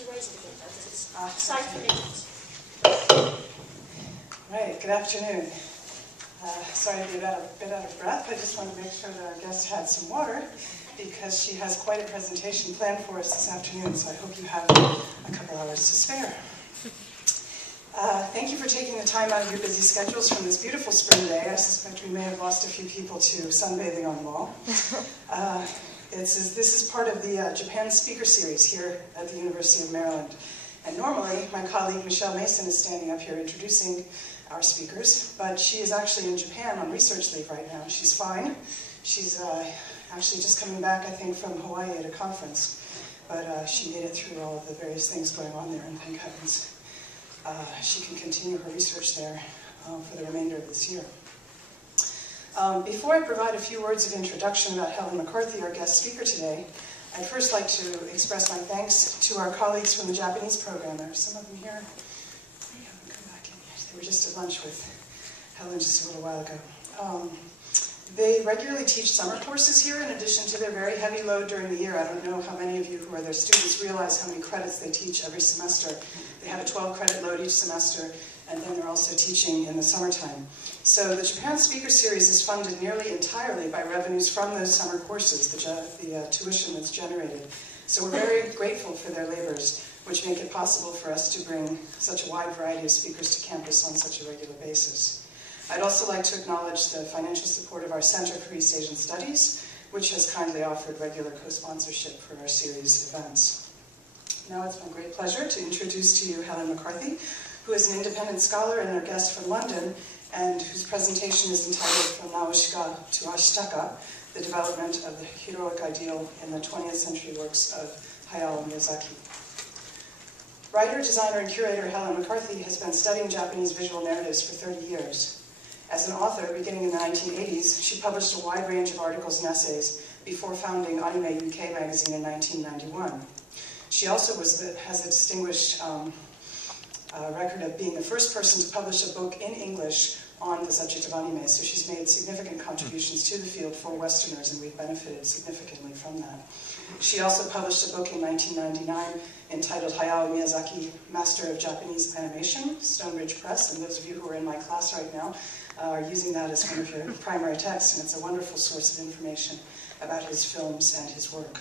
to raise it a bit, because it's side connected. Right, good afternoon. Sorry to be a bit out of breath. I just wanted to make sure that our guest had some water, because she has quite a presentation planned for us this afternoon, so I hope you have a couple hours to spare. Thank you for taking the time out of your busy schedules from this beautiful spring day. I suspect we may have lost a few people to sunbathing on the wall. This is part of the Japan Speaker Series here at the University of Maryland. And normally, my colleague Michelle Mason is standing up here introducing our speakers, but she is actually in Japan on research leave right now. She's fine. She's actually just coming back, I think, from Hawaii at a conference. But she made it through all of the various things going on there, and thank heavens she can continue her research there for the remainder of this year. Before I provide a few words of introduction about Helen McCarthy, our guest speaker today, I'd first like to express my thanks to our colleagues from the Japanese program. There are some of them here. We haven't come back in yet. They were just at lunch with Helen just a little while ago. They regularly teach summer courses here in addition to their very heavy load during the year. I don't know how many of you who are their students realize how many credits they teach every semester. They have a 12-credit load each semester, and then they're also teaching in the summertime. So the Japan Speaker Series is funded nearly entirely by revenues from those summer courses, the tuition that's generated. So we're very grateful for their labors, which make it possible for us to bring such a wide variety of speakers to campus on such a regular basis. I'd also like to acknowledge the financial support of our Center for East Asian Studies, which has kindly offered regular co-sponsorship for our series events. Now it's my great pleasure to introduce to you Helen McCarthy, who is an independent scholar and our guest from London, and whose presentation is entitled From Nausicaä to Ashitaka, the development of the heroic ideal in the 20th century works of Hayao Miyazaki. Writer, designer, and curator Helen McCarthy has been studying Japanese visual narratives for 30 years. As an author, beginning in the 1980s, she published a wide range of articles and essays before founding Anime UK magazine in 1991. She also has a distinguished record of being the first person to publish a book in English on the subject of anime, so she's made significant contributions to the field for Westerners, and we've benefited significantly from that. She also published a book in 1999 entitled Hayao Miyazaki, Master of Japanese Animation, Stonebridge Press, and those of you who are in my class right now are using that as one of your primary texts, and it's a wonderful source of information about his films and his work.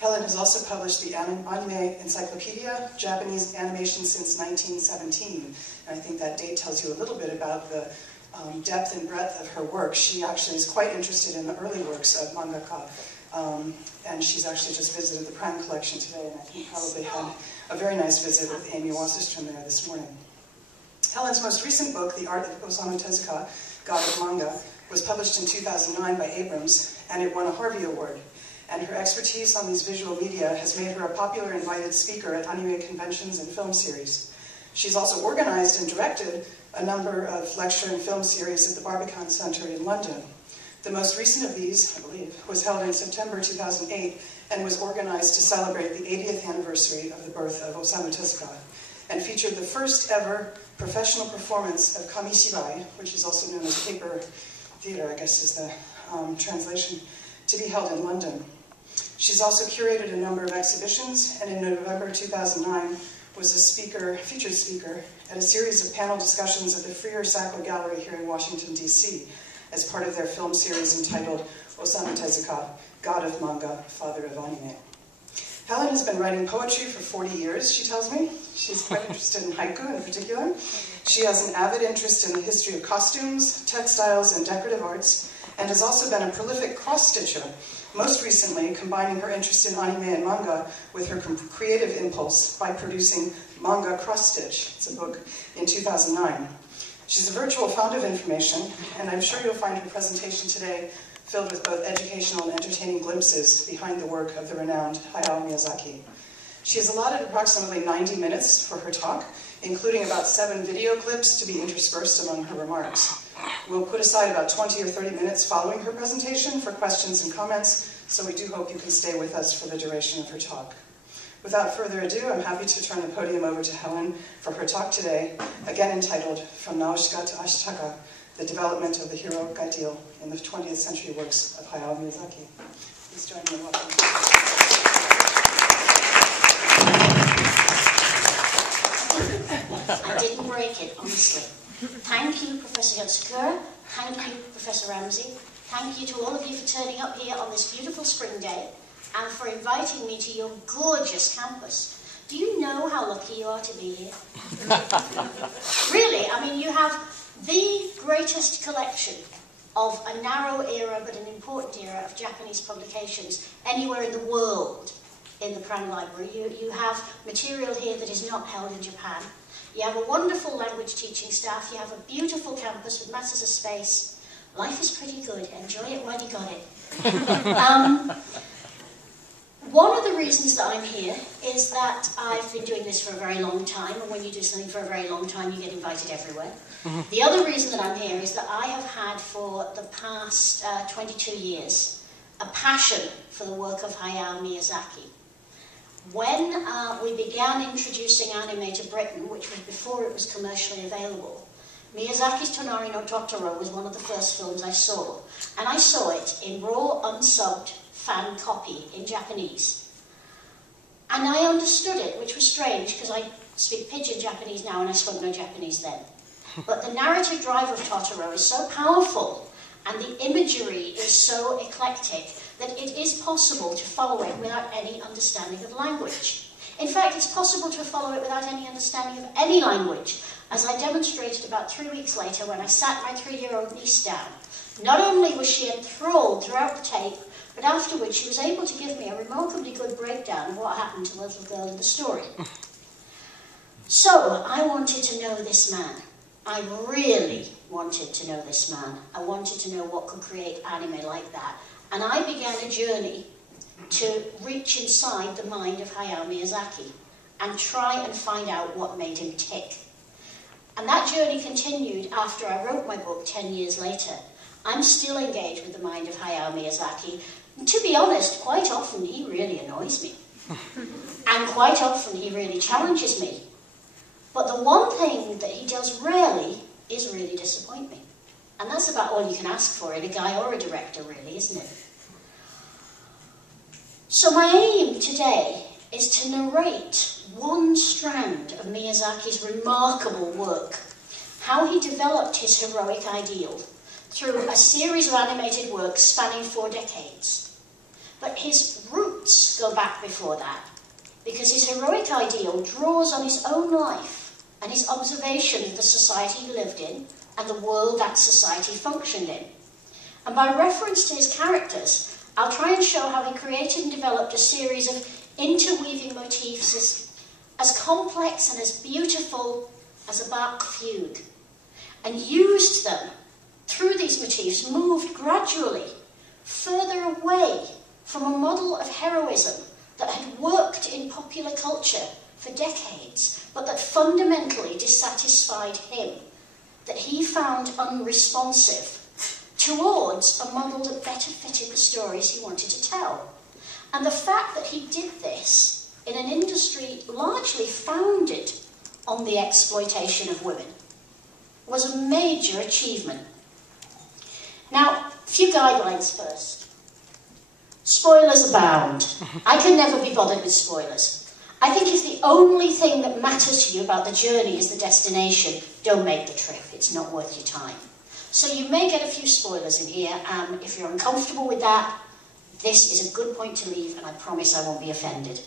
Helen has also published the Anime Encyclopedia, Japanese Animation since 1917, and I think that date tells you a little bit about the depth and breadth of her work. She actually is quite interested in the early works of mangaka, and she's actually just visited the Prime Collection today, and I think probably had a very nice visit with Amy Wasserstrom there this morning. Helen's most recent book, The Art of Osamu Tezuka, God of Manga, was published in 2009 by Abrams, and it won a Harvey Award. And her expertise on these visual media has made her a popular invited speaker at anime conventions and film series. She's also organized and directed a number of lecture and film series at the Barbican Centre in London. The most recent of these, I believe, was held in September 2008 and was organized to celebrate the 80th anniversary of the birth of Osamu Tezuka, and featured the first ever professional performance of kamishibai, which is also known as paper theater, I guess is the translation, to be held in London. She's also curated a number of exhibitions, and in November 2009 was a featured speaker at a series of panel discussions at the Freer Sacco Gallery here in Washington, D.C., as part of their film series entitled Osamu Tezuka, God of Manga, Father of Anime. Helen has been writing poetry for 40 years, she tells me. She's quite interested in haiku in particular. She has an avid interest in the history of costumes, textiles, and decorative arts, and has also been a prolific cross-stitcher, most recently combining her interest in anime and manga with her creative impulse by producing Manga Cross Stitch. It's a book in 2009. She's a virtual fount of information, and I'm sure you'll find her presentation today filled with both educational and entertaining glimpses behind the work of the renowned Hayao Miyazaki. She has allotted approximately 90 minutes for her talk, including about 7 video clips to be interspersed among her remarks. We'll put aside about 20 or 30 minutes following her presentation for questions and comments, so we do hope you can stay with us for the duration of her talk. Without further ado, I'm happy to turn the podium over to Helen for her talk today, again entitled From Nausicaä to Ashitaka, the development of the heroic ideal in the 20th century works of Hayao Miyazaki. Please join me in welcoming. I didn't break it, honestly. Thank you, Professor Nausicaä. Thank you, Professor Ramsey. Thank you to all of you for turning up here on this beautiful spring day and for inviting me to your gorgeous campus. Do you know how lucky you are to be here? Really, I mean, you have the greatest collection of a narrow era but an important era of Japanese publications anywhere in the world in the Pran Library. You have material here that is not held in Japan. You have a wonderful language teaching staff. You have a beautiful campus with masses of space. Life is pretty good. Enjoy it while you got it. One of the reasons that I'm here is that I've been doing this for a very long time, and when you do something for a very long time, you get invited everywhere. The other reason that I'm here is that I have had for the past 22 years a passion for the work of Hayao Miyazaki. When we began introducing anime to Britain, which was before it was commercially available, Miyazaki's Tonari no Totoro was one of the first films I saw, and I saw it in raw, unsubbed fan copy in Japanese. And I understood it, which was strange, because I speak pidgin Japanese now and I spoke no Japanese then. But the narrative drive of Totoro is so powerful, and the imagery is so eclectic, that it is possible to follow it without any understanding of language. In fact, it's possible to follow it without any understanding of any language, as I demonstrated about 3 weeks later when I sat my 3-year-old niece down. Not only was she enthralled throughout the tape, but afterwards she was able to give me a remarkably good breakdown of what happened to the little girl in the story. So, I wanted to know this man. I really wanted to know this man. I wanted to know what could create anime like that. And I began a journey to reach inside the mind of Hayao Miyazaki and try and find out what made him tick. And that journey continued after I wrote my book 10 years later. I'm still engaged with the mind of Hayao Miyazaki. And to be honest, quite often he really annoys me. And quite often he really challenges me. But the one thing that he does rarely is really disappoint me. And that's about all you can ask for in a guy or a director, really, isn't it? So my aim today is to narrate one strand of Miyazaki's remarkable work, how he developed his heroic ideal through a series of animated works spanning 4 decades. But his roots go back before that, because his heroic ideal draws on his own life and his observation of the society he lived in and the world that society functioned in. And by reference to his characters, I'll try and show how he created and developed a series of interweaving motifs as complex and as beautiful as a Bach fugue, and used them through these motifs, moved gradually further away from a model of heroism that had worked in popular culture for decades, but that fundamentally dissatisfied him, that he found unresponsive towards a model that better fitted the stories he wanted to tell. And the fact that he did this in an industry largely founded on the exploitation of women was a major achievement. Now, a few guidelines first. Spoilers abound. I can never be bothered with spoilers. I think if the only thing that matters to you about the journey is the destination, don't make the trip. It's not worth your time. So you may get a few spoilers in here, and if you're uncomfortable with that, this is a good point to leave, and I promise I won't be offended.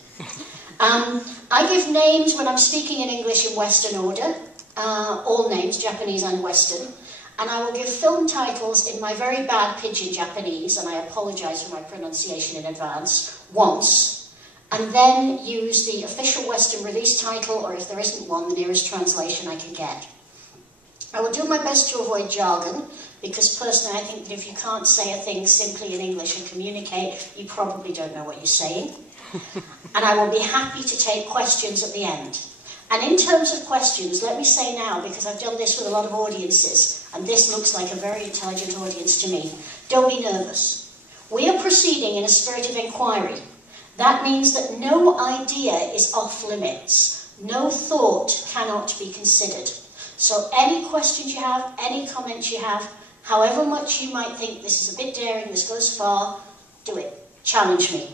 I give names when I'm speaking in English in Western order, all names, Japanese and Western, and I will give film titles in my very bad pidgin Japanese, and I apologise for my pronunciation in advance, once, and then use the official Western release title, or if there isn't one, the nearest translation I can get. I will do my best to avoid jargon, because personally I think that if you can't say a thing simply in English and communicate, you probably don't know what you're saying. And I will be happy to take questions at the end. And in terms of questions, let me say now, because I've done this with a lot of audiences, and this looks like a very intelligent audience to me, don't be nervous. We are proceeding in a spirit of inquiry. That means that no idea is off limits. No thought cannot be considered. So any questions you have, any comments you have, however much you might think this is a bit daring, this goes far, do it. Challenge me.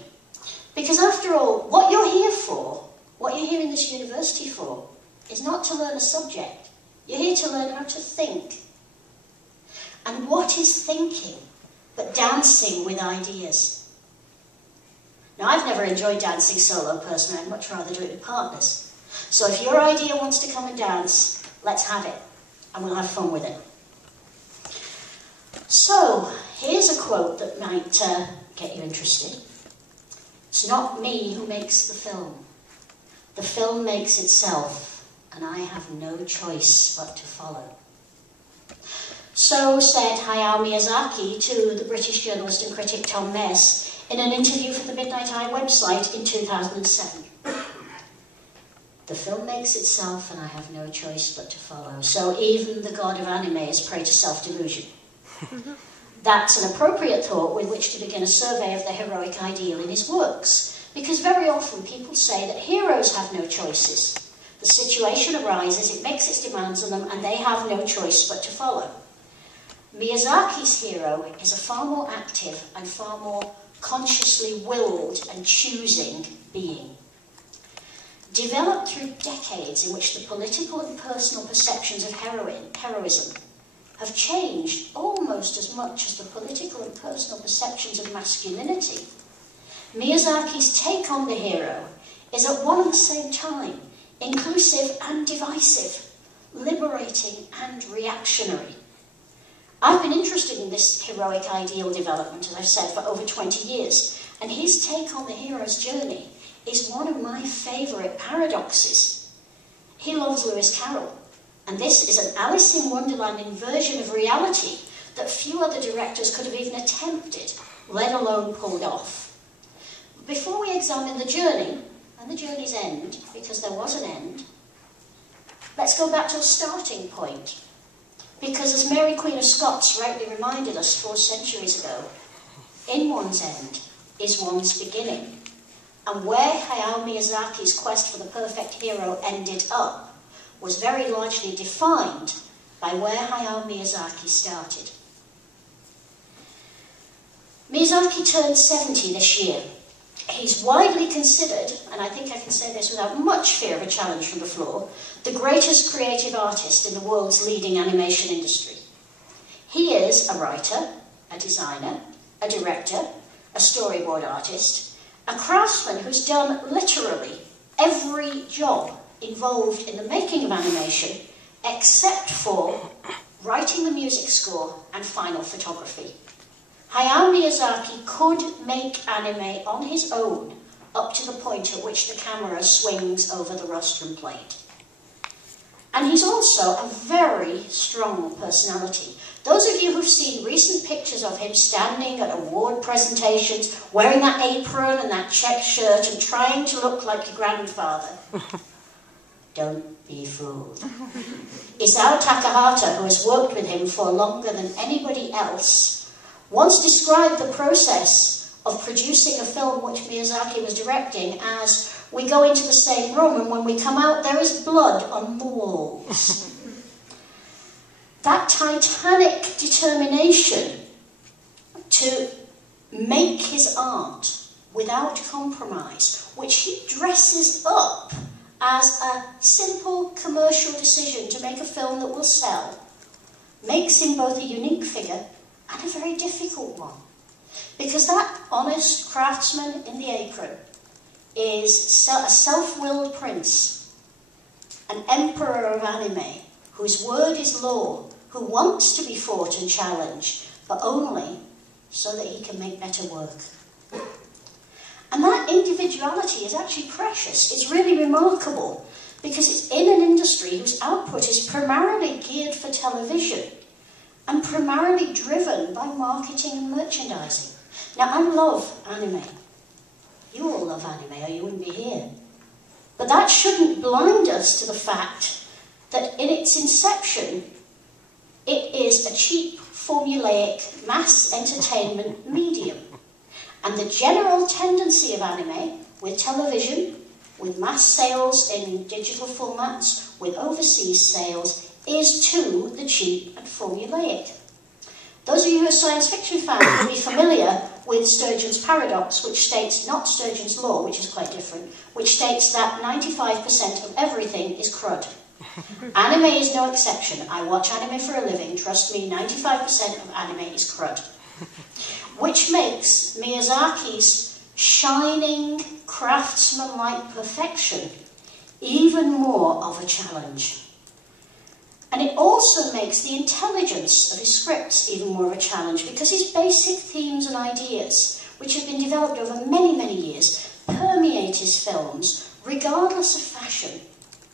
Because after all, what you're here for, what you're here in this university for, is not to learn a subject. You're here to learn how to think. And what is thinking but dancing with ideas? Now, I've never enjoyed dancing solo personally. I'd much rather do it with partners. So if your idea wants to come and dance, let's have it, and we'll have fun with it. So, here's a quote that might get you interested. It's not me who makes the film. The film makes itself, and I have no choice but to follow. So said Hayao Miyazaki to the British journalist and critic Tom Mess in an interview for the Midnight Eye website in 2007. The film makes itself, and I have no choice but to follow. So even the god of anime is prey to self-delusion. That's an appropriate thought with which to begin a survey of the heroic ideal in his works, because very often people say that heroes have no choices. The situation arises, it makes its demands on them, and they have no choice but to follow. Miyazaki's hero is a far more active and far more consciously willed and choosing being. Developed through decades in which the political and personal perceptions of heroism have changed almost as much as the political and personal perceptions of masculinity, Miyazaki's take on the hero is at one and the same time inclusive and divisive, liberating and reactionary. I've been interested in this heroic ideal development, as I've said, for over 20 years, and his take on the hero's journey is one of my favourite paradoxes. He loves Lewis Carroll, and this is an Alice in Wonderland inversion of reality that few other directors could have even attempted, let alone pulled off. Before we examine the journey, and the journey's end, because there was an end, let's go back to a starting point. Because as Mary Queen of Scots rightly reminded us 4 centuries ago, in one's end is one's beginning. And where Hayao Miyazaki's quest for the perfect hero ended up was very largely defined by where Hayao Miyazaki started. Miyazaki turned 70 this year. He's widely considered, and I think I can say this without much fear of a challenge from the floor, the greatest creative artist in the world's leading animation industry. He is a writer, a designer, a director, a storyboard artist, a craftsman who's done literally every job involved in the making of animation except for writing the music score and final photography. Hayao Miyazaki could make anime on his own up to the point at which the camera swings over the rostrum plate. And he's also a very strong personality. Those of you who've seen recent pictures of him standing at award presentations, wearing that apron and that checked shirt and trying to look like your grandfather, don't be fooled. Isao Takahata, who has worked with him for longer than anybody else, once described the process of producing a film which Miyazaki was directing as, we go into the same room and when we come out there is blood on the walls. That titanic determination to make his art without compromise, which he dresses up as a simple commercial decision to make a film that will sell, makes him both a unique figure and a very difficult one. Because that honest craftsman in the apron is a self-willed prince, an emperor of anime, whose word is law, who wants to be fought and challenged, but only so that he can make better work. And that individuality is actually precious. It's really remarkable, because it's in an industry whose output is primarily geared for television, and primarily driven by marketing and merchandising. Now, I love anime. You all love anime, or you wouldn't be here. But that shouldn't blind us to the fact that in its inception, it is a cheap, formulaic, mass entertainment medium. And the general tendency of anime, with television, with mass sales in digital formats, with overseas sales, is to the cheap and formulaic. Those of you who are science fiction fans will be familiar with Sturgeon's paradox, which states, not Sturgeon's law, which is quite different, which states that 95% of everything is crud. Anime is no exception. I watch anime for a living. Trust me, 95% of anime is crud. Which makes Miyazaki's shining craftsman-like perfection even more of a challenge. And it also makes the intelligence of his scripts even more of a challenge, because his basic themes and ideas, which have been developed over many, many years, permeate his films regardless of fashion,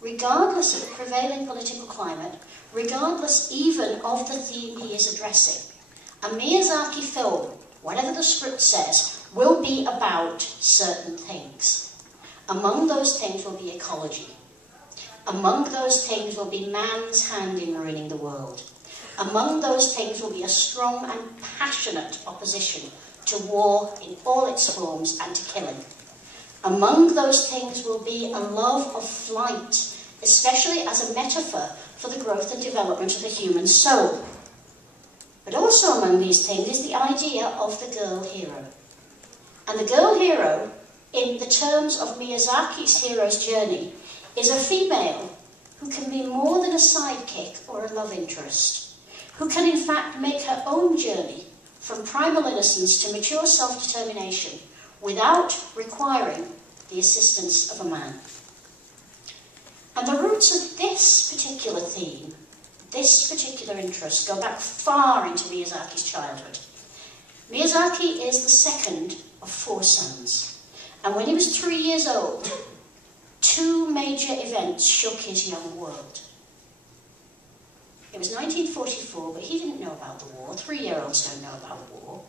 regardless of the prevailing political climate, regardless even of the theme he is addressing. A Miyazaki film, whatever the script says, will be about certain things. Among those things will be ecology. Among those things will be man's hand in ruining the world. Among those things will be a strong and passionate opposition to war in all its forms and to killing. Among those things will be a love of flight, especially as a metaphor for the growth and development of the human soul. But also among these things is the idea of the girl hero. And the girl hero, in the terms of Miyazaki's hero's journey, is a female who can be more than a sidekick or a love interest, who can in fact make her own journey from primal innocence to mature self-determination without requiring the assistance of a man. And the roots of this particular theme, this particular interest, go back far into Miyazaki's childhood. Miyazaki is the second of 4 sons, and when he was 3 years old, 2 major events shook his young world. It was 1944, but he didn't know about the war. 3-year-olds don't know about war.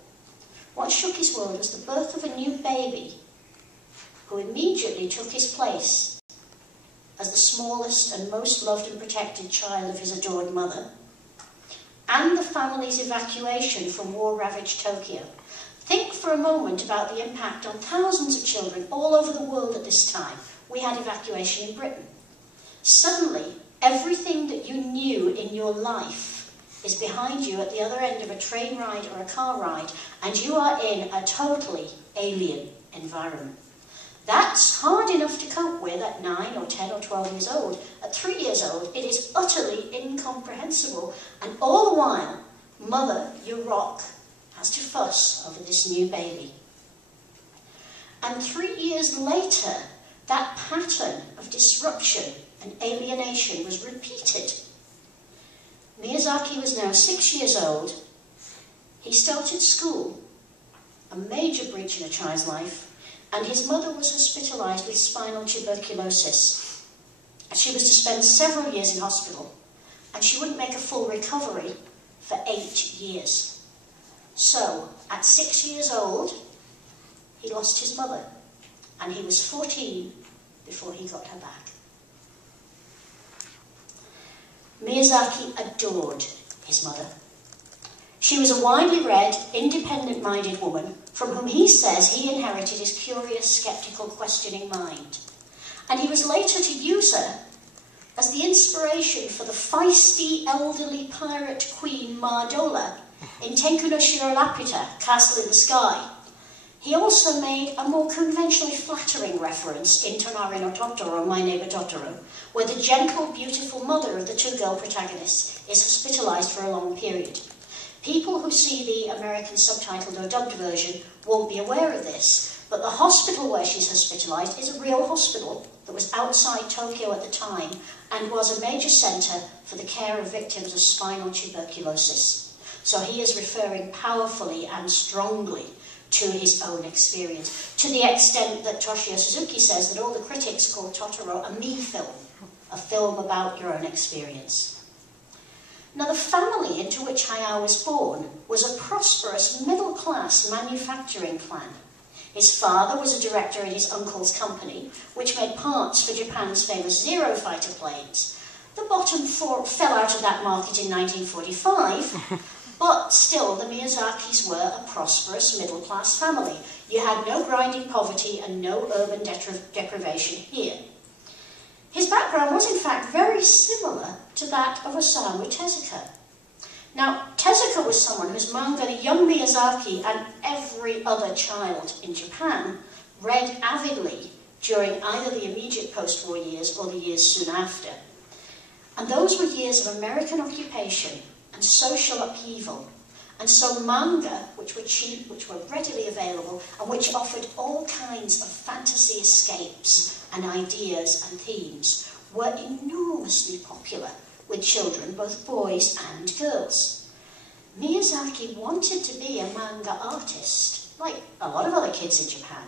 What shook his world was the birth of a new baby who immediately took his place as the smallest and most loved and protected child of his adored mother, and the family's evacuation from war-ravaged Tokyo. Think for a moment about the impact on thousands of children all over the world at this time. We had evacuation in Britain. Suddenly, everything that you knew in your life is behind you at the other end of a train ride or a car ride, and you are in a totally alien environment. That's hard enough to cope with at 9 or 10 or 12 years old. At 3 years old, it is utterly incomprehensible, and all the while, Mother, your rock, has to fuss over this new baby. And 3 years later, that pattern of disruption and alienation was repeated. Miyazaki was now 6 years old. He started school, a major breach in a child's life, and his mother was hospitalized with spinal tuberculosis. She was to spend several years in hospital, and she wouldn't make a full recovery for 8 years. So, at 6 years old, he lost his mother, and he was 14 before he got her back. Miyazaki adored his mother. She was a widely read, independent-minded woman from whom he says he inherited his curious, sceptical, questioning mind. And he was later to use her as the inspiration for the feisty, elderly pirate queen Mardola in Tenku no Shiro Laputa, Castle in the Sky. He also made a more conventionally flattering reference in Tonari no Totoro, My Neighbor Totoro, where the gentle, beautiful mother of the 2 girl protagonists is hospitalized for a long period. People who see the American subtitled or dubbed version won't be aware of this, but the hospital where she's hospitalized is a real hospital that was outside Tokyo at the time and was a major center for the care of victims of spinal tuberculosis. So he is referring powerfully and strongly to his own experience, to the extent that Toshio Suzuki says that all the critics call Totoro a me film, a film about your own experience. Now, the family into which Hayao was born was a prosperous middle-class manufacturing clan. His father was a director in his uncle's company, which made parts for Japan's famous Zero fighter planes. The bottom fell out of that market in 1945, but still the Miyazakis were a prosperous middle-class family. You had no grinding poverty and no urban deprivation here. His background was in fact very similar to that of Osamu Tezuka. Now, Tezuka was someone whose manga the young Miyazaki and every other child in Japan read avidly during either the immediate post-war years or the years soon after. And those were years of American occupation and social upheaval. And so manga, which were cheap, which were readily available, and which offered all kinds of fantasy escapes and ideas and themes, were enormously popular with children, both boys and girls. Miyazaki wanted to be a manga artist, like a lot of other kids in Japan.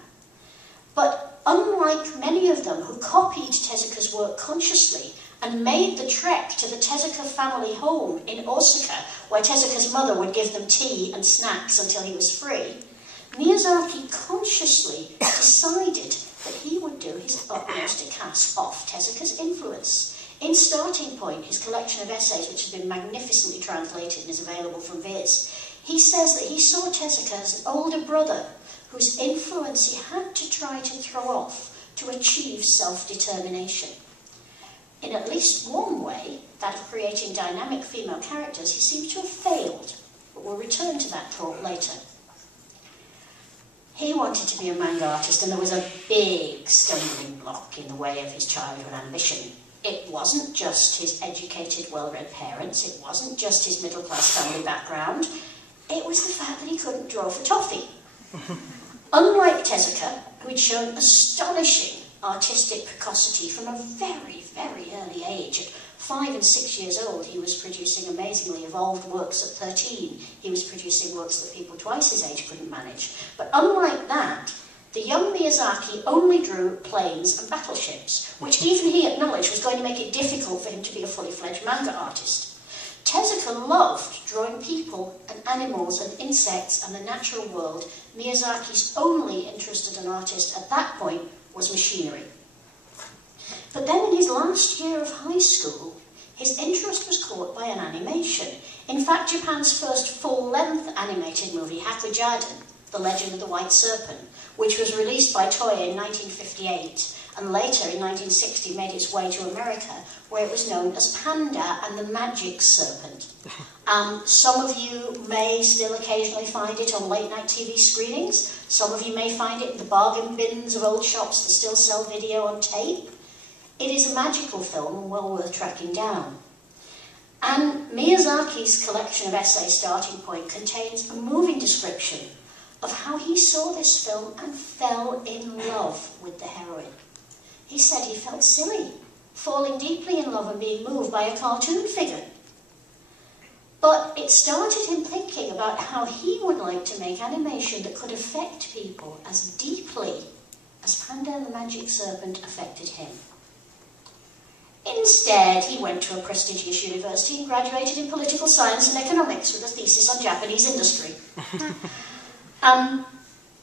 But unlike many of them who copied Tezuka's work consciously and made the trek to the Tezuka family home in Osaka, where Tezuka's mother would give them tea and snacks until he was free, Miyazaki consciously decided that he would do his utmost to cast off Tezuka's influence. In Starting Point, his collection of essays, which has been magnificently translated and is available from Viz, he says that he saw Tezuka as an older brother whose influence he had to try to throw off to achieve self-determination. In at least one way, that of creating dynamic female characters, he seems to have failed, but we'll return to that thought later. He wanted to be a manga artist, and there was a big stumbling block in the way of his childhood ambition. It wasn't just his educated, well-read parents, it wasn't just his middle-class family background, it was the fact that he couldn't draw for toffee. Unlike Tezuka, who had shown astonishing artistic precocity from a very, very early age. At 5 and 6 years old, he was producing amazingly evolved works. At 13, he was producing works that people twice his age couldn't manage. But unlike that, the young Miyazaki only drew planes and battleships, which even he acknowledged was going to make it difficult for him to be a fully fledged manga artist. Tezuka loved drawing people and animals and insects and the natural world. Miyazaki's only interest as an artist at that point was machinery. But then in his last year of high school, his interest was caught by an animation. In fact, Japan's first full-length animated movie, Hakujaden, The Legend of the White Serpent, which was released by Toei in 1958, and later in 1960 made its way to America, where it was known as Panda and the Magic Serpent. Some of you may still occasionally find it on late-night TV screenings. Some of you may find it in the bargain bins of old shops that still sell video on tape. It is a magical film and well worth tracking down. And Miyazaki's collection of essays, Starting Point, contains a moving description of how he saw this film and fell in love with the heroine. He said he felt silly, falling deeply in love and being moved by a cartoon figure. But it started him thinking about how he would like to make animation that could affect people as deeply as Panda and the Magic Serpent affected him. Instead, he went to a prestigious university and graduated in political science and economics with a thesis on Japanese industry.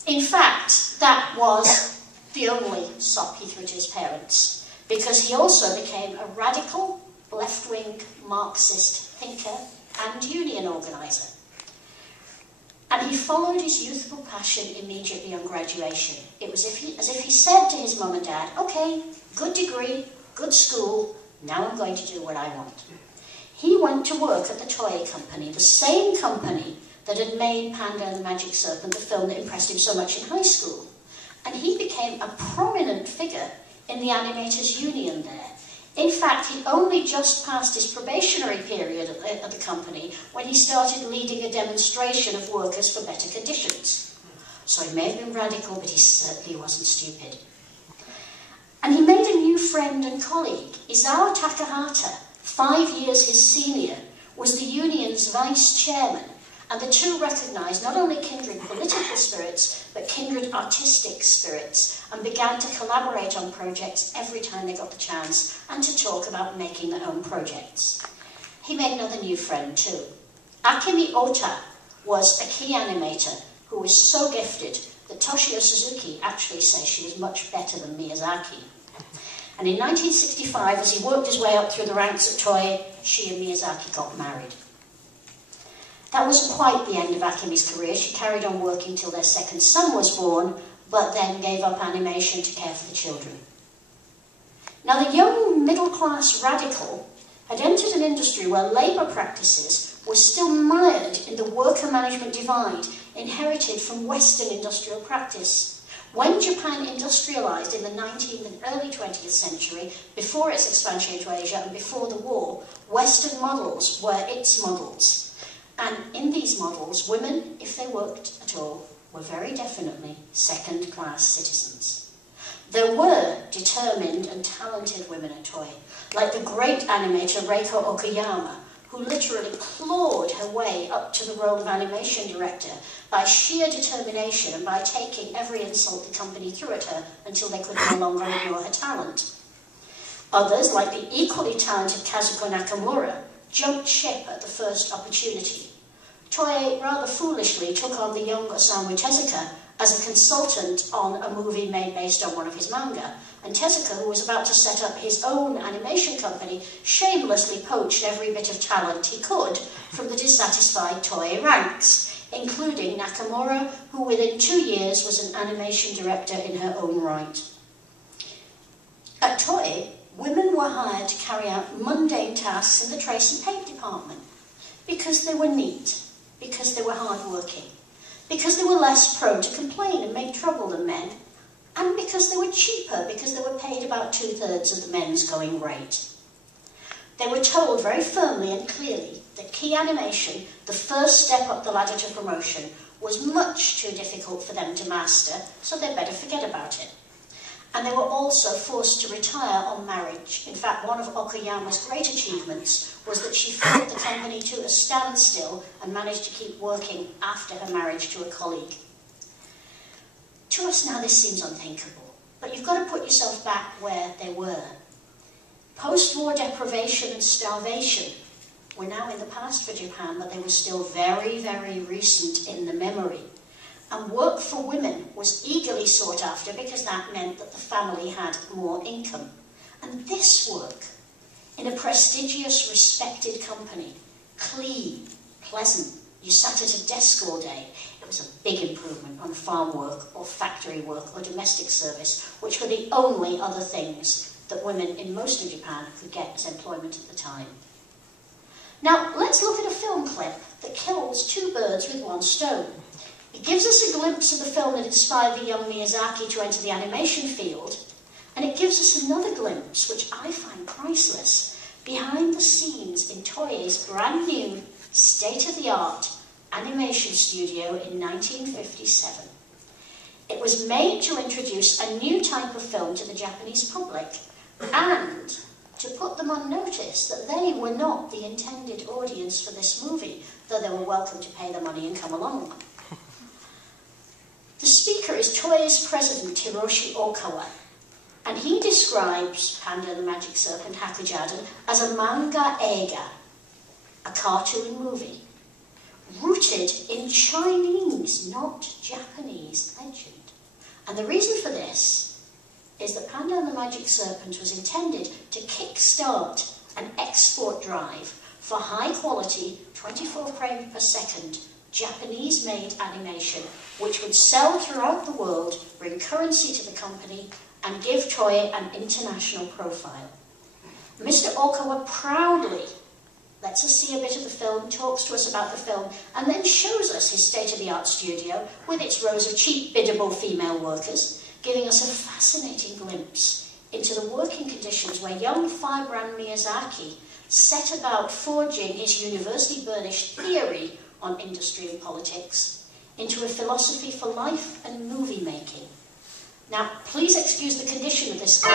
In fact, that was the only sop he threw to his parents, because he also became a radical, left-wing Marxist thinker and union organiser. And he followed his youthful passion immediately on graduation. It was as if he said to his mum and dad, okay, good degree, good school, now I'm going to do what I want. He went to work at the Toei Company, the same company that had made Panda and the Magic Serpent, the film that impressed him so much in high school. And he became a prominent figure in the animators' union there. In fact, he'd only just passed his probationary period at the company when he started leading a demonstration of workers for better conditions. So he may have been radical, but he certainly wasn't stupid. And he made a new friend and colleague. Isawa Takahata, 5 years his senior, was the union's vice chairman, and the two recognised not only kindred political spirits, but kindred artistic spirits, and began to collaborate on projects every time they got the chance, and to talk about making their own projects. He made another new friend too. Akemi Ota was a key animator who was so gifted that Toshio Suzuki actually says she was much better than Miyazaki. And in 1965, as he worked his way up through the ranks at Toei, she and Miyazaki got married. That wasn't quite the end of Akemi's career. She carried on working till their second son was born, but then gave up animation to care for the children. Now, the young middle-class radical had entered an industry where labour practices was still mired in the worker-management divide inherited from Western industrial practice. When Japan industrialized in the 19th and early 20th century, before its expansion into Asia and before the war, Western models were its models. And in these models, women, if they worked at all, were very definitely second-class citizens. There were determined and talented women at Toei, like the great animator Reiko Okayama, who literally clawed her way up to the role of animation director by sheer determination and by taking every insult the company threw at her until they could no longer ignore her talent. Others, like the equally talented Kazuko Nakamura, jumped ship at the first opportunity. Toei rather foolishly took on the young Osamu Tezuka as a consultant on a movie made based on one of his manga, and Tezuka, who was about to set up his own animation company, shamelessly poached every bit of talent he could from the dissatisfied Toei ranks, including Nakamura, who within 2 years was an animation director in her own right. At Toei, women were hired to carry out mundane tasks in the trace and paint department because they were neat, because they were hard-working, because they were less prone to complain and make trouble than men, and because they were cheaper, because they were paid about 2/3 of the men's going rate. They were told very firmly and clearly that key animation, the first step up the ladder to promotion, was much too difficult for them to master, so they'd better forget about it. And they were also forced to retire on marriage. In fact, one of Okayama's great achievements was that she fought the company to a standstill and managed to keep working after her marriage to a colleague. To us now this seems unthinkable, but you've got to put yourself back where they were. Post-war deprivation and starvation were now in the past for Japan, but they were still very, very recent in the memory. And work for women was eagerly sought after because that meant that the family had more income. And this work, in a prestigious, respected company, clean, pleasant, you sat at a desk all day, it was a big improvement on farm work or factory work or domestic service, which were the only other things that women in most of Japan could get as employment at the time. Now, let's look at a film clip that kills 2 birds with 1 stone. It gives us a glimpse of the film that inspired the young Miyazaki to enter the animation field, and it gives us another glimpse, which I find priceless, behind the scenes in Toei's brand new, state-of-the-art animation studio in 1957. It was made to introduce a new type of film to the Japanese public, and to put them on notice that they were not the intended audience for this movie, though they were welcome to pay the money and come along. The speaker is Toei's president, Hiroshi Okawa, and he describes Panda and the Magic Serpent Hakujaden as a manga eiga, a cartoon movie, rooted in Chinese, not Japanese legend. And the reason for this is that Panda and the Magic Serpent was intended to kickstart an export drive for high-quality, 24 frames per second, Japanese-made animation, which would sell throughout the world, bring currency to the company, and give Toei an international profile. Mr. Okawa proudly lets us see a bit of the film, talks to us about the film, and then shows us his state-of-the-art studio with its rows of cheap, biddable female workers, giving us a fascinating glimpse into the working conditions where young firebrand Miyazaki set about forging his university-burnished theory on industry and politics into a philosophy for life and movie making. Now, please excuse the condition of this film.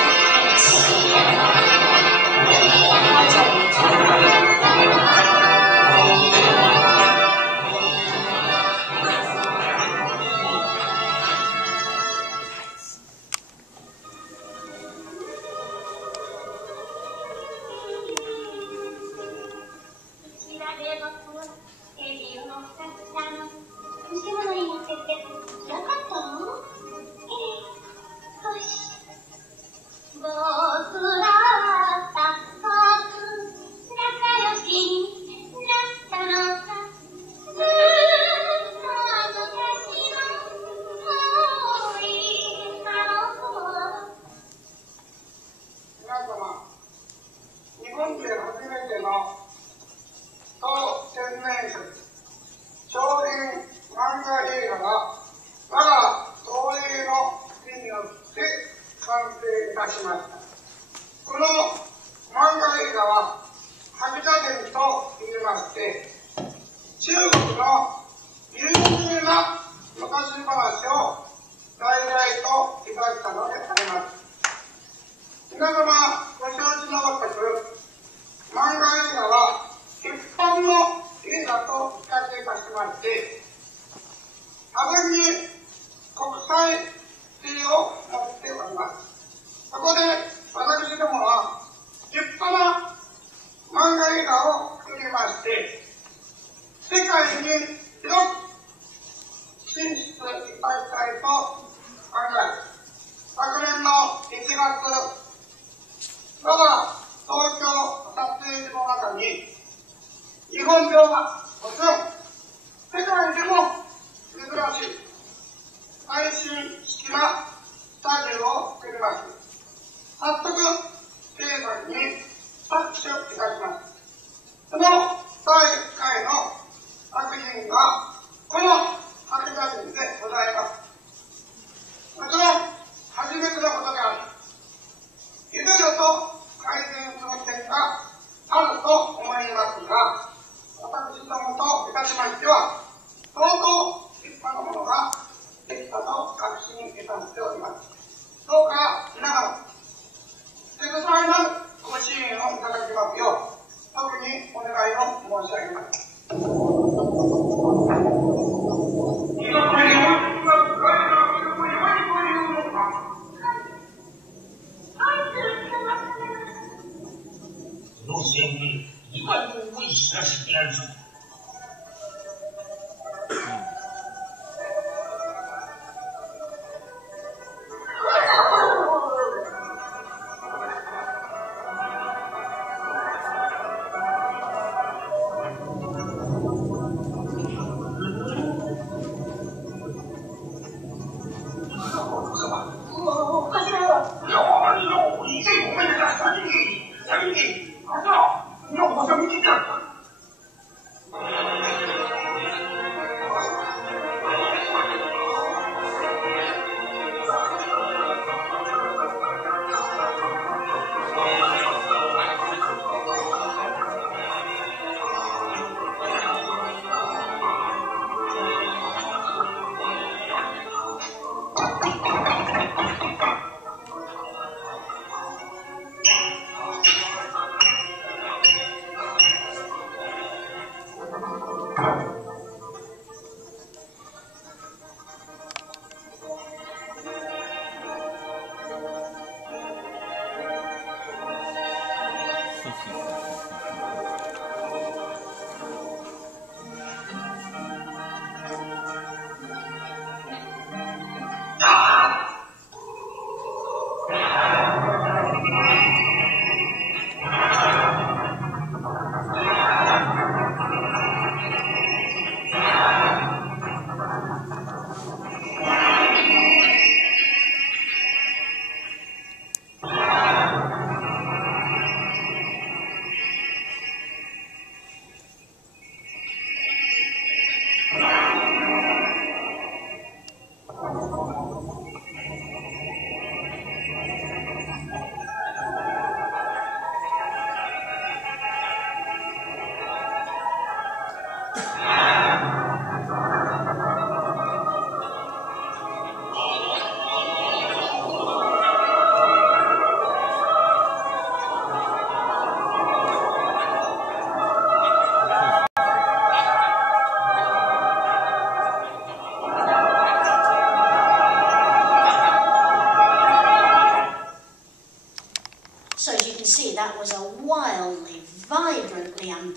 たしました。この漫画映画は、秋田伝と言いまして、中国の有名な昔話を題材といたしたのであります。皆様ご承知のごとく、漫画映画は一般の映画と比較いたしまして、多分に国際性を持っております。そこで私どもは立派な漫画映画を作りまして、世界に広く進出いたしたいと考え、昨年の1月、我が東京撮影所の中に、日本ではもちろん、世界でも珍しい、最新式なスタジオを作ります。早速、計画に着手いたします。その第1回の作品が、この秋田県でございます。もちろん、初めてのことであり、いろいろと改善する点があると思いますが、私どもといたしましては、相当立派なものができたと確信いたしております。どうか皆様、手伝いのご支援をいただきますよう、特にお願いを申し上げます。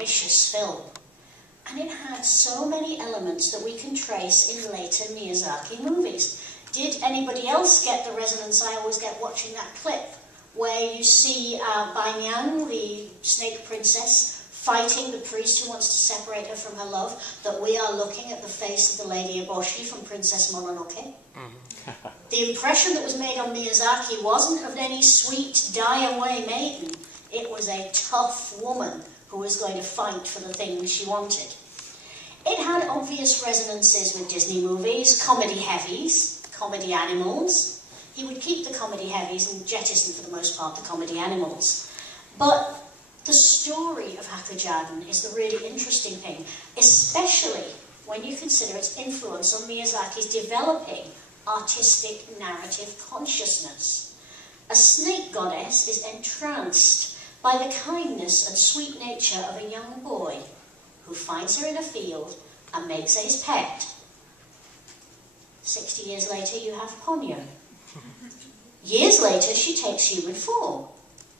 ambitious film. And it had so many elements that we can trace in later Miyazaki movies. Did anybody else get the resonance I always get watching that clip, where you see Banyang, the snake princess, fighting the priest who wants to separate her from her love, that we are looking at the face of the Lady Eboshi from Princess Mononoke? The impression that was made on Miyazaki wasn't of any sweet, die-away maiden. It was a tough woman who was going to fight for the things she wanted. It had obvious resonances with Disney movies, comedy heavies, comedy animals. He would keep the comedy heavies and jettison, for the most part, the comedy animals. But the story of Hakujaden is the really interesting thing, especially when you consider its influence on Miyazaki's developing artistic narrative consciousness. A snake goddess is entranced by the kindness and sweet nature of a young boy who finds her in a field and makes her his pet. 60 years later, you have Ponyo. Years later, she takes human form,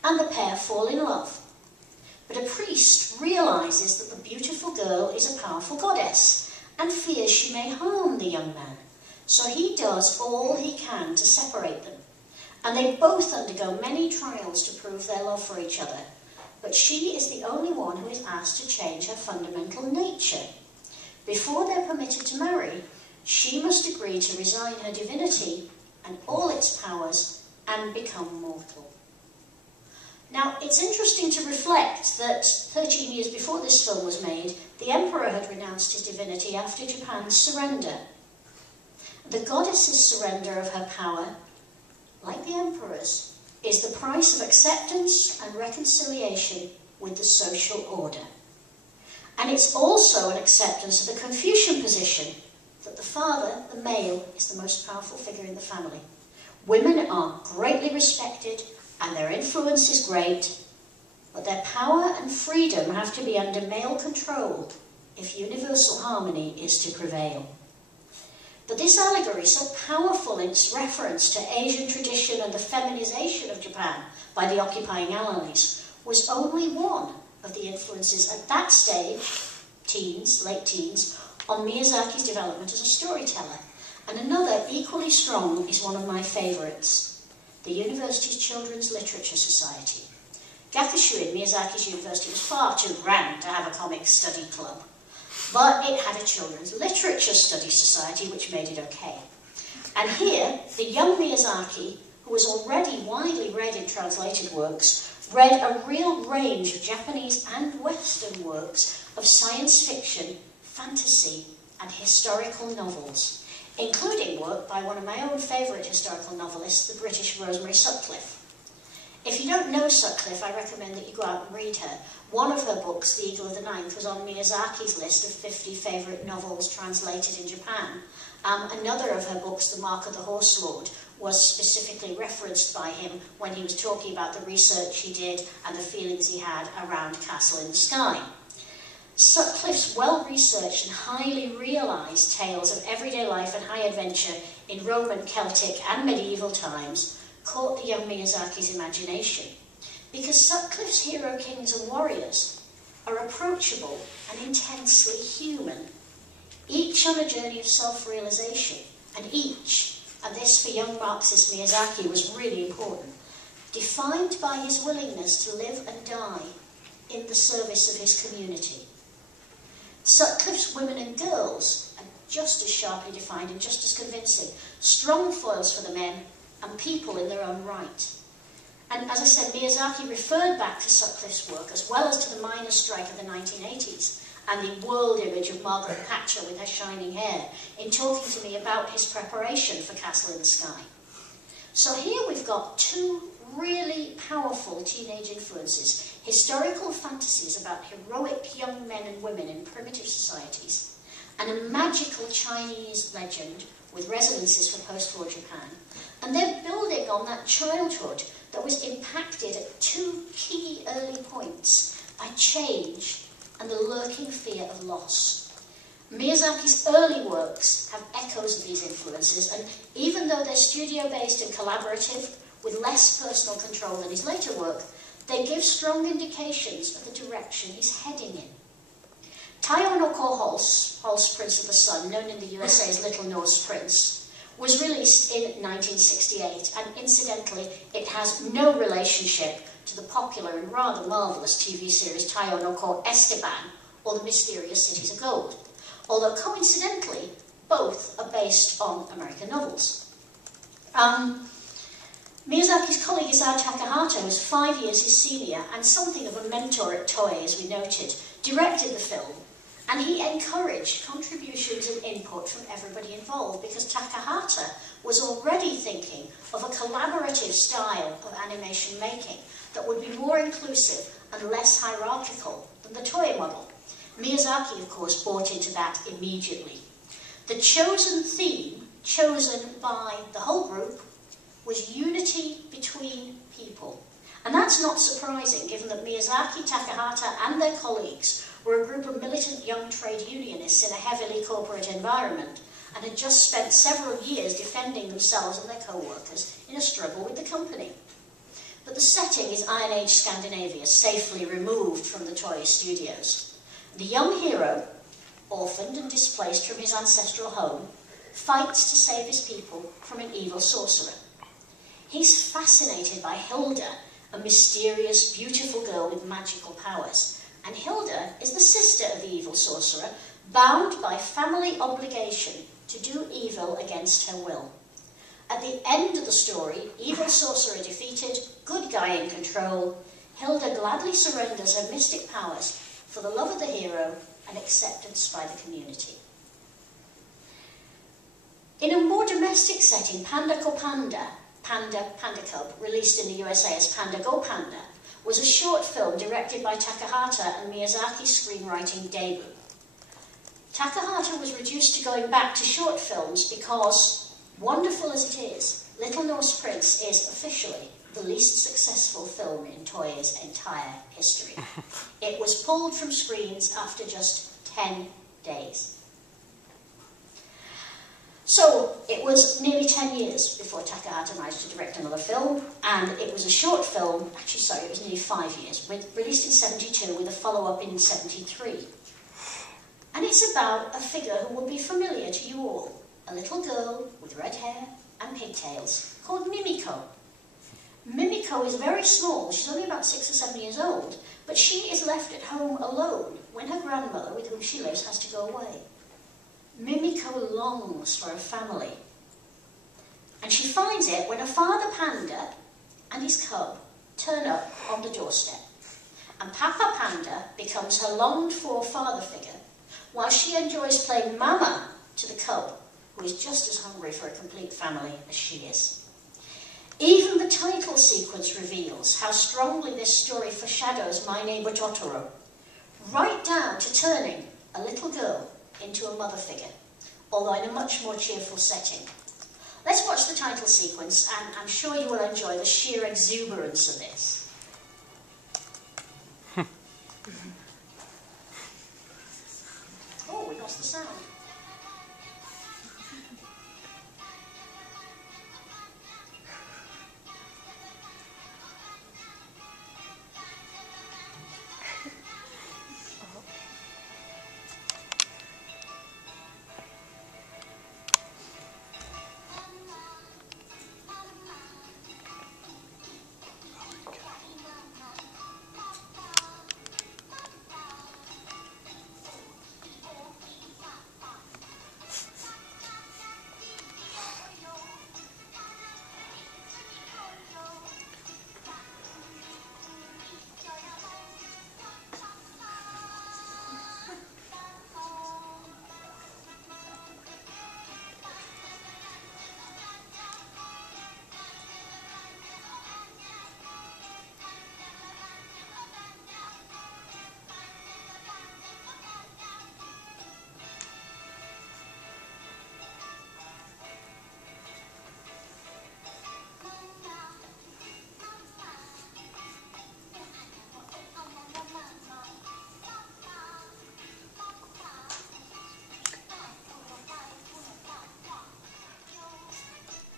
and the pair fall in love. But a priest realizes that the beautiful girl is a powerful goddess and fears she may harm the young man. So he does all he can to separate them. And they both undergo many trials to prove their love for each other. But she is the only one who is asked to change her fundamental nature. Before they're permitted to marry, she must agree to resign her divinity and all its powers and become mortal. Now, it's interesting to reflect that 13 years before this film was made, the emperor had renounced his divinity after Japan's surrender. The goddess's surrender of her power, like the emperor's, is the price of acceptance and reconciliation with the social order. And it's also an acceptance of the Confucian position that the father, the male, is the most powerful figure in the family. Women are greatly respected and their influence is great, but their power and freedom have to be under male control if universal harmony is to prevail. But this allegory, so powerful in its reference to Asian tradition and the feminization of Japan by the occupying allies, was only one of the influences at that stage, teens, late teens, on Miyazaki's development as a storyteller. And another, equally strong, is one of my favourites, the University's Children's Literature Society. Gakushuin, Miyazaki's university, was far too grand to have a comic study club, but it had a Children's Literature Study Society, which made it okay. And here, the young Miyazaki, who was already widely read in translated works, read a real range of Japanese and Western works of science fiction, fantasy, and historical novels, including work by one of my own favourite historical novelists, the British Rosemary Sutcliffe. If you don't know Sutcliffe, I recommend that you go out and read her. One of her books, The Eagle of the Ninth, was on Miyazaki's list of 50 favourite novels translated in Japan. Another of her books, The Mark of the Horse Lord, was specifically referenced by him when he was talking about the research he did and the feelings he had around Castle in the Sky. Sutcliffe's well-researched and highly realised tales of everyday life and high adventure in Roman, Celtic and medieval times caught the young Miyazaki's imagination, because Sutcliffe's hero kings and warriors are approachable and intensely human, each on a journey of self-realisation, and each, and this for young Marxist Miyazaki was really important, defined by his willingness to live and die in the service of his community. Sutcliffe's women and girls are just as sharply defined and just as convincing, strong foils for the men and people in their own right. And as I said, Miyazaki referred back to Sutcliffe's work as well as to the miners' strike of the 1980s and the world image of Margaret Thatcher with her shining hair in talking to me about his preparation for Castle in the Sky. So here we've got two really powerful teenage influences, historical fantasies about heroic young men and women in primitive societies, and a magical Chinese legend with resonances for post-war Japan. And they're building on that childhood that was impacted at two key early points by change and the lurking fear of loss. Miyazaki's early works have echoes of these influences, and even though they're studio-based and collaborative, with less personal control than his later work, they give strong indications of the direction he's heading in. Taiyo no Ko-Holse, Holst, Prince of the Sun, known in the USA as Little Norse Prince, was released in 1968, and incidentally, it has no relationship to the popular and rather marvellous TV series Taiyo no Ko Esteban, or The Mysterious Cities of Gold, although coincidentally, both are based on American novels. Miyazaki's colleague Isao Takahata, who was 5 years his senior and something of a mentor at Toei, as we noted, directed the film, and he encouraged contributions and input from everybody involved because Takahata was already thinking of a collaborative style of animation making that would be more inclusive and less hierarchical than the toy model. Miyazaki, of course, bought into that immediately. The chosen theme, chosen by the whole group, was unity between people. And that's not surprising, given that Miyazaki, Takahata, and their colleagues were a group of militant young trade unionists in a heavily corporate environment and had just spent several years defending themselves and their co-workers in a struggle with the company. But the setting is Iron Age Scandinavia, safely removed from the toy studios. The young hero, orphaned and displaced from his ancestral home, fights to save his people from an evil sorcerer. He's fascinated by Hilda, a mysterious, beautiful girl with magical powers. And Hilda is the sister of the evil sorcerer, bound by family obligation to do evil against her will. At the end of the story, evil sorcerer defeated, good guy in control, Hilda gladly surrenders her mystic powers for the love of the hero and acceptance by the community. In a more domestic setting, Panda Ko Panda, Panda Cub, released in the USA as Panda Go Panda, was a short film directed by Takahata and Miyazaki's screenwriting debut. Takahata was reduced to going back to short films because, wonderful as it is, Little Norse Prince is officially the least successful film in Toei's entire history. It was pulled from screens after just 10 days. So, it was nearly 10 years before Takahata managed to direct another film, and it was a short film, actually sorry, it was nearly 5 years, released in 72 with a follow-up in 73. And it's about a figure who will be familiar to you all, a little girl with red hair and pigtails called Mimiko. Mimiko is very small, she's only about 6 or 7 years old, but she is left at home alone when her grandmother, with whom she lives, has to go away. Mimiko longs for a family, and she finds it when a father panda and his cub turn up on the doorstep, and Papa Panda becomes her longed-for father figure, while she enjoys playing mama to the cub, who is just as hungry for a complete family as she is. Even the title sequence reveals how strongly this story foreshadows My Neighbor Totoro, right down to turning a little girl into a mother figure, although in a much more cheerful setting. Let's watch the title sequence, and I'm sure you will enjoy the sheer exuberance of this. Oh, we lost the sound.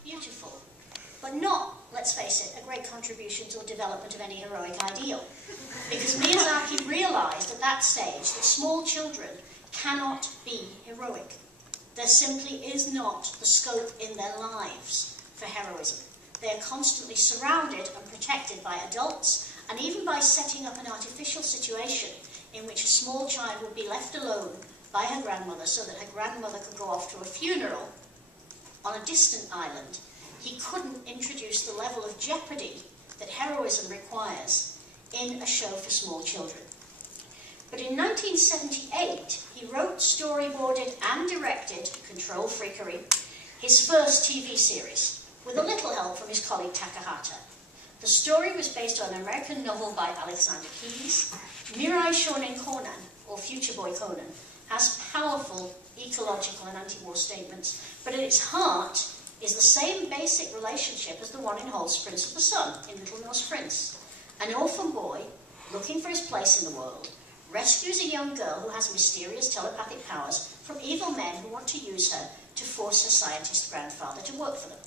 Beautiful, but not, let's face it, a great contribution to the development of any heroic ideal. Because Miyazaki realized at that stage that small children cannot be heroic. There simply is not the scope in their lives for heroism. They are constantly surrounded and protected by adults, and even by setting up an artificial situation in which a small child would be left alone by her grandmother so that her grandmother could go off to a funeral on a distant island, he couldn't introduce the level of jeopardy that heroism requires in a show for small children. But in 1978, he wrote, storyboarded and directed, control freakery, his first TV series, with a little help from his colleague Takahata. The story was based on an American novel by Alexander Keyes. Mirai Shonen Conan, or Future Boy Conan, has powerful ecological and anti-war statements, but at its heart is the same basic relationship as the one in Holst's Prince of the Sun, in Little Norse Prince. An orphan boy, looking for his place in the world, rescues a young girl who has mysterious telepathic powers from evil men who want to use her to force her scientist grandfather to work for them.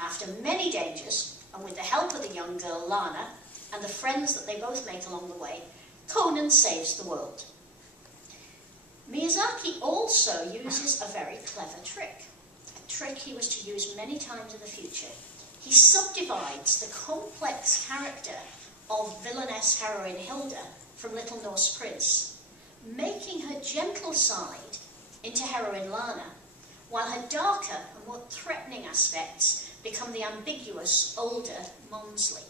After many dangers, and with the help of the young girl Lana, and the friends that they both make along the way, Conan saves the world. Miyazaki also uses a very clever trick, a trick he was to use many times in the future. He subdivides the complex character of villainess heroine Hilda from Little Norse Prince, making her gentle side into heroine Lana, while her darker and more threatening aspects become the ambiguous, older Monsley.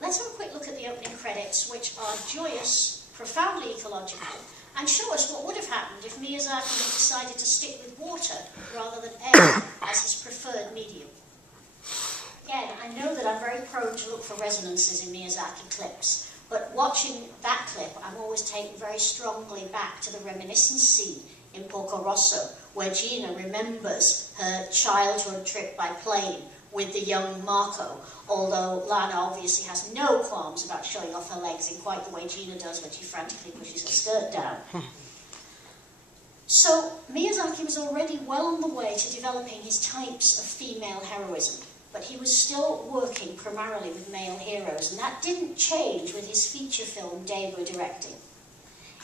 Let's have a quick look at the opening credits, which are joyous, profoundly ecological, and show us what would have happened if Miyazaki had decided to stick with water rather than air as his preferred medium. Again, I know that I'm very prone to look for resonances in Miyazaki clips, but watching that clip, I'm always taken very strongly back to the reminiscence scene in Porco Rosso, where Gina remembers her childhood trip by plane with the young Marco, although Lana obviously has no qualms about showing off her legs in quite the way Gina does when she frantically pushes her skirt down. So Miyazaki was already well on the way to developing his types of female heroism, but he was still working primarily with male heroes, and that didn't change with his feature film debut directing.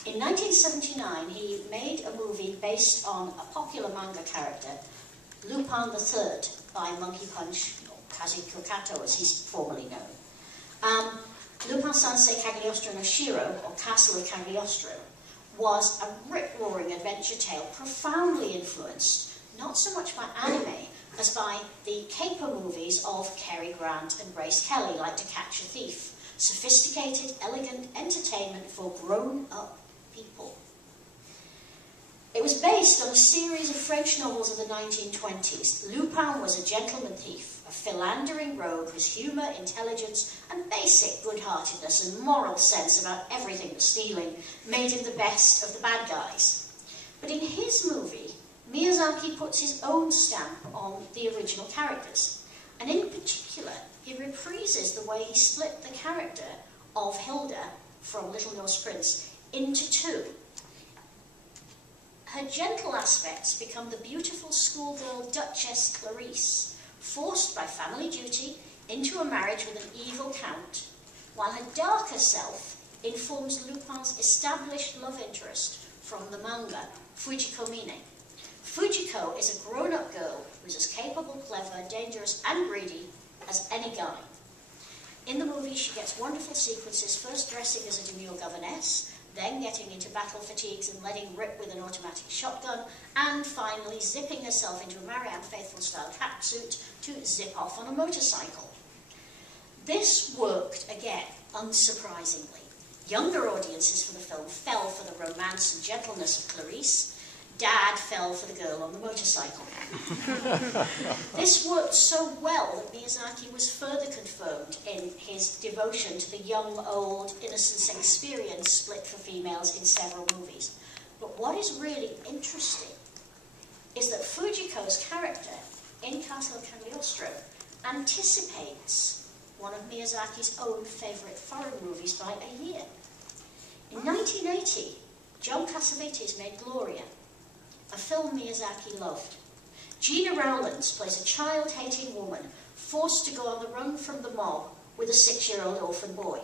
In 1979, he made a movie based on a popular manga character, Lupin III, by Monkey Punch, or Kazuko Kato as he's formerly known. Lupin Sansei Cagliostro no Shiro, or Castle of Cagliostro, was a rip-roaring adventure tale profoundly influenced, not so much by anime, as by the caper movies of Cary Grant and Grace Kelly, like To Catch a Thief. Sophisticated, elegant entertainment for grown-up people. It was based on a series of French novels of the 1920s. Lupin was a gentleman thief, a philandering rogue whose humour, intelligence, and basic good-heartedness and moral sense about everything but stealing made him the best of the bad guys. But in his movie, Miyazaki puts his own stamp on the original characters, and in particular, he reprises the way he split the character of Hilda from Little Norse Prince into two. Her gentle aspects become the beautiful schoolgirl Duchess Clarice, forced by family duty into a marriage with an evil count, while her darker self informs Lupin's established love interest from the manga, Fujiko Mine. Fujiko is a grown-up girl who's as capable, clever, dangerous, and greedy as any guy. In the movie, she gets wonderful sequences, first dressing as a demure governess, then getting into battle fatigues and letting rip with an automatic shotgun, and finally zipping herself into a Marianne Faithfull-style tracksuit to zip off on a motorcycle. This worked again, unsurprisingly. Younger audiences for the film fell for the romance and gentleness of Clarice. Dad fell for the girl on the motorcycle. This worked so well that Miyazaki was further confirmed in his devotion to the young-old innocence experience split for females in several movies. But what is really interesting is that Fujiko's character in Castle of Cagliostro anticipates one of Miyazaki's own favourite foreign movies by a year. In 1980, John Cassavetes made Gloria, a film Miyazaki loved. Gina Rowlands plays a child-hating woman forced to go on the run from the mob with a 6-year-old orphan boy.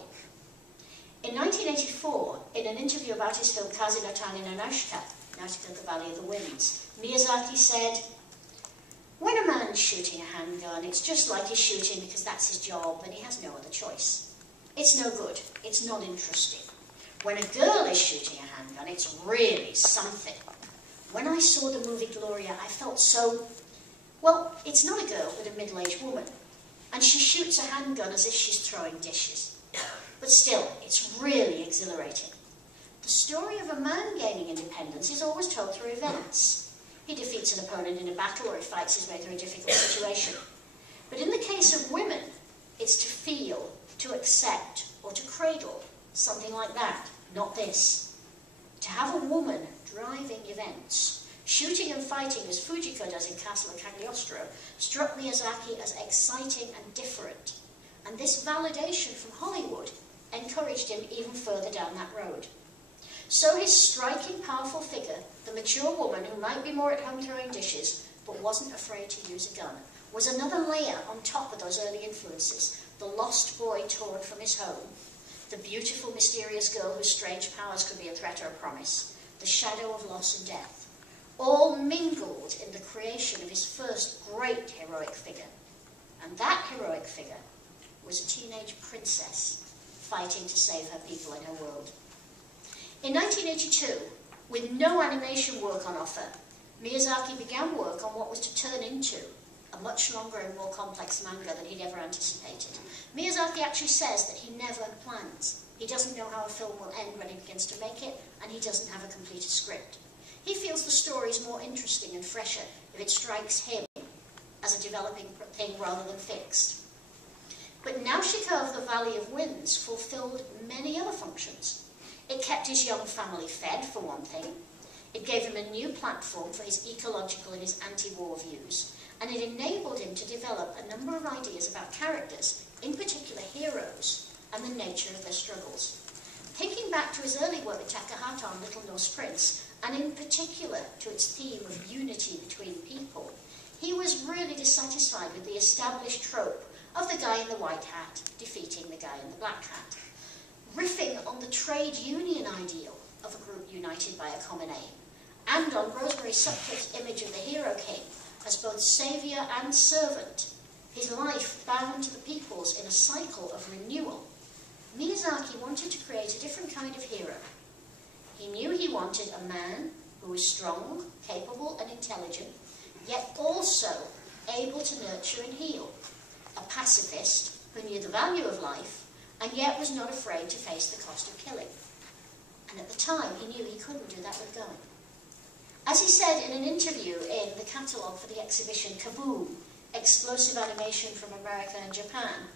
In 1984, in an interview about his film Kaze no Tani no Nausicaä, The Valley of the Winds, Miyazaki said, "When a man's shooting a handgun, it's just like he's shooting because that's his job and he has no other choice. It's no good. It's not interesting. When a girl is shooting a handgun, it's really something. When I saw the movie Gloria, I felt so... Well, it's not a girl, but a middle-aged woman. And she shoots a handgun as if she's throwing dishes. But still, it's really exhilarating. The story of a man gaining independence is always told through events. He defeats an opponent in a battle or he fights his way through a difficult situation. But in the case of women, it's to feel, to accept, or to cradle, something like that, not this. To have a woman driving events, shooting and fighting as Fujiko does in Castle of Cagliostro, struck Miyazaki as exciting and different. And this validation from Hollywood encouraged him even further down that road. So his striking, powerful figure, the mature woman who might be more at home throwing dishes, but wasn't afraid to use a gun, was another layer on top of those early influences. The lost boy torn from his home, the beautiful, mysterious girl whose strange powers could be a threat or a promise, the shadow of loss and death, all mingled in the creation of his first great heroic figure. And that heroic figure was a teenage princess fighting to save her people and her world. In 1982, with no animation work on offer, Miyazaki began work on what was to turn into a much longer and more complex manga than he'd ever anticipated. Miyazaki actually says that he never plans. He doesn't know how a film will end when he begins to make it, and he doesn't have a completed script. He feels the story is more interesting and fresher if it strikes him as a developing thing rather than fixed. But Nausicaä of the Valley of Winds fulfilled many other functions. It kept his young family fed, for one thing. It gave him a new platform for his ecological and his anti-war views. And it enabled him to develop a number of ideas about characters, in particular heroes, and the nature of their struggles. Thinking back to his early work with Takahata on Little Norse Prince, and in particular to its theme of unity between people, he was really dissatisfied with the established trope of the guy in the white hat defeating the guy in the black hat, riffing on the trade union ideal of a group united by a common aim, and on Rosemary Sutcliffe's image of the hero king as both saviour and servant, his life bound to the peoples in a cycle of renewal. Miyazaki wanted to create a different kind of hero. He knew he wanted a man who was strong, capable and intelligent, yet also able to nurture and heal. A pacifist who knew the value of life and yet was not afraid to face the cost of killing. And at the time he knew he couldn't do that with going. As he said in an interview in the catalogue for the exhibition Kaboom! Explosive Animation from America and Japan,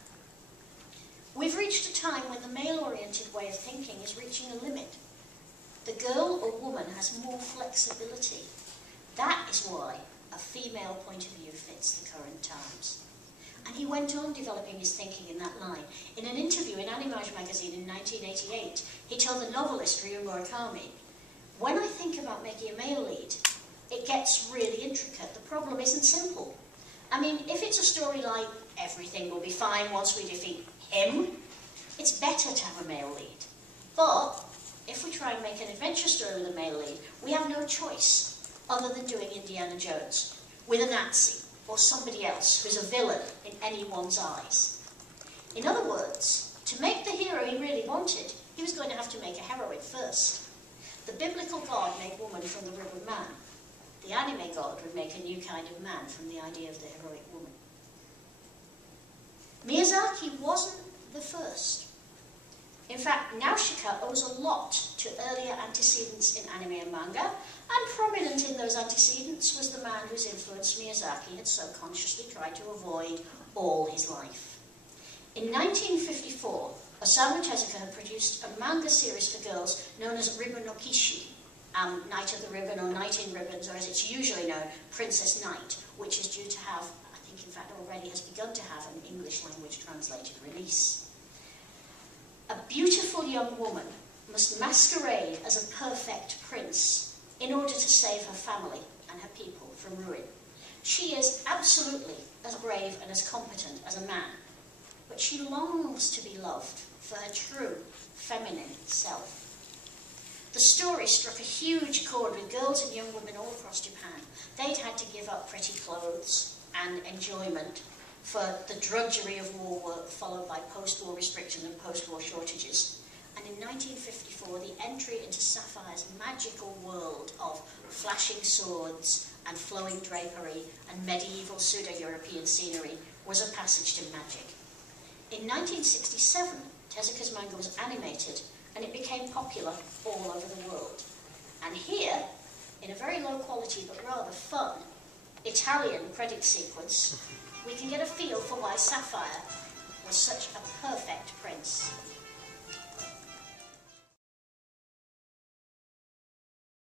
we've reached a time when the male-oriented way of thinking is reaching a limit. The girl or woman has more flexibility. That is why a female point of view fits the current times. And he went on developing his thinking in that line. In an interview in Animage magazine in 1988, he told the novelist Ryu Murakami, "When I think about making a male lead, it gets really intricate. The problem isn't simple. I mean, if it's a story like everything will be fine once we defeat him, it's better to have a male lead. But if we try and make an adventure story with a male lead, we have no choice other than doing Indiana Jones with a Nazi or somebody else who's a villain in anyone's eyes." In other words, to make the hero he really wanted, he was going to have to make a heroine first. The biblical God made woman from the rib of man. The anime God would make a new kind of man from the idea of the heroic woman. Miyazaki wasn't the first. In fact, Nausicaä owes a lot to earlier antecedents in anime and manga, and prominent in those antecedents was the man whose influence Miyazaki had so consciously tried to avoid all his life. In 1954, Osamu Tezuka had produced a manga series for girls known as Ribbon no Kishi, Knight of the Ribbon or Knight in Ribbons, or as it's usually known, Princess Knight, which is due to have, I think in fact already has begun to have an English language translated release. A beautiful young woman must masquerade as a perfect prince in order to save her family and her people from ruin. She is absolutely as brave and as competent as a man, but she longs to be loved for her true feminine self. The story struck a huge chord with girls and young women all across Japan. They'd had to give up pretty clothes and enjoyment for the drudgery of war work, followed by post-war restrictions and post-war shortages. And in 1954, the entry into Sapphire's magical world of flashing swords and flowing drapery and medieval pseudo-European scenery was a passage to magic. In 1967, Tezuka's manga was animated and it became popular all over the world. And here, in a very low quality but rather fun Italian credit sequence, we can get a feel for why Sapphire was such a perfect prince.